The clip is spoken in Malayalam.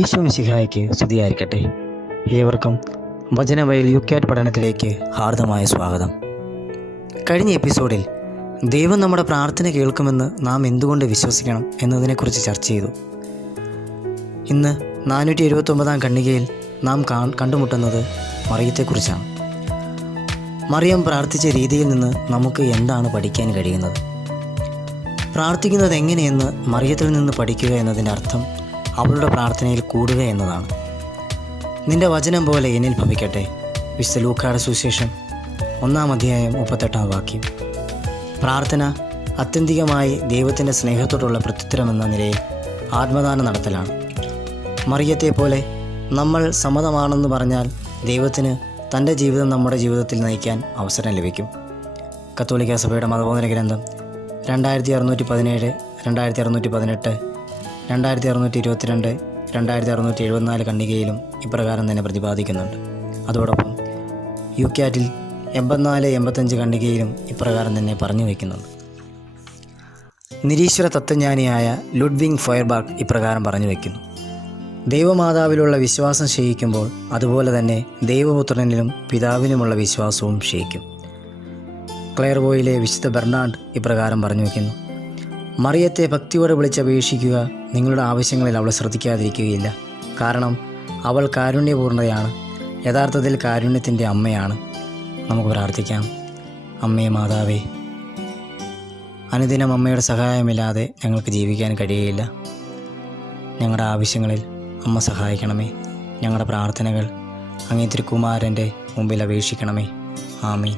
ഈശോ മിശിഹായ്ക്ക് സ്തുതിയായിരിക്കട്ടെ. ഏവർക്കും വചനവയൽ യുക്യാറ്റ് പഠനത്തിലേക്ക് ഹാർദമായ സ്വാഗതം. കഴിഞ്ഞ എപ്പിസോഡിൽ ദൈവം നമ്മുടെ പ്രാർത്ഥന കേൾക്കുമെന്ന് നാം എന്തുകൊണ്ട് വിശ്വസിക്കണം എന്നതിനെക്കുറിച്ച് ചർച്ച ചെയ്തു. ഇന്ന് 479 ഖണ്ഡികയിൽ നാം കണ്ടുമുട്ടുന്നത് മറിയത്തെക്കുറിച്ചാണ്. മറിയം പ്രാർത്ഥിച്ച രീതിയിൽ നിന്ന് നമുക്ക് എന്താണ് പഠിക്കാൻ കഴിയുന്നത്? പ്രാർത്ഥിക്കുന്നത് എങ്ങനെയെന്ന് മറിയത്തിൽ നിന്ന് പഠിക്കുക എന്നതിൻ്റെ അർത്ഥം അവളുടെ പ്രാർത്ഥനയിൽ കൂടുക എന്നതാണ്. നിന്റെ വചനം പോലെ എന്നിൽ ഭവിക്കട്ടെ. വിശുദ്ധ ലൂക്കായുടെ സുവിശേഷം 1-ാം അധ്യായം 38-ാം വാക്യം. പ്രാർത്ഥന ആത്യന്തികമായി ദൈവത്തിൻ്റെ സ്നേഹത്തോടുള്ള പ്രത്യുത്തരമെന്ന നിലയിൽ ആത്മദാനം നടത്തലാണ്. മറിയത്തെ പോലെ നമ്മൾ സമ്മതമാണെന്ന് പറഞ്ഞാൽ ദൈവത്തിന് തൻ്റെ ജീവിതം നമ്മുടെ ജീവിതത്തിൽ നയിക്കാൻ അവസരം ലഭിക്കും. കത്തോലിക്ക സഭയുടെ മതബോധന ഗ്രന്ഥം 2617, 2618, 2622, 2674 ഖണ്ഡികയിലും ഇപ്രകാരം തന്നെ പ്രതിപാദിക്കുന്നുണ്ട്. അതോടൊപ്പം യുക്യാറ്റിൽ 84-85 ഖണ്ഡികയിലും ഇപ്രകാരം തന്നെ പറഞ്ഞു വയ്ക്കുന്നുണ്ട്. നിരീശ്വര തത്വജ്ഞാനിയായ ലുഡ്വിഗ് ഫെയർബാക്ക് ഇപ്രകാരം പറഞ്ഞു വയ്ക്കുന്നു: ദൈവമാതാവിലുള്ള വിശ്വാസം ക്ഷയിക്കുമ്പോൾ അതുപോലെ തന്നെ ദൈവപുത്രനിലും പിതാവിനുമുള്ള വിശ്വാസവും ക്ഷയിക്കും. ക്ലെയർവോയിലെ വിശുദ്ധ ബെർണാഡ് ഇപ്രകാരം പറഞ്ഞു വയ്ക്കുന്നു: മറിയത്തെ ഭക്തിയോടെ വിളിച്ചപേക്ഷിക്കുക, നിങ്ങളുടെ ആവശ്യങ്ങളിൽ അവൾ ശ്രദ്ധിക്കാതിരിക്കുകയില്ല. കാരണം അവൾ കാരുണ്യപൂർണ്ണയാണ്, യഥാർത്ഥത്തിൽ കാരുണ്യത്തിൻ്റെ അമ്മയാണ്. നമുക്ക് പ്രാർത്ഥിക്കാം. അമ്മേ മാതാവേ, അനുദിനം അമ്മയുടെ സഹായമില്ലാതെ ഞങ്ങൾക്ക് ജീവിക്കാൻ കഴിയുകയില്ല. ഞങ്ങളുടെ ആവശ്യങ്ങളിൽ അമ്മ സഹായിക്കണമേ. ഞങ്ങളുടെ പ്രാർത്ഥനകൾ അങ്ങേ തിരുക്കുമാരൻ്റെ മുമ്പിൽ അപേക്ഷിക്കണമേ. ആമീൻ.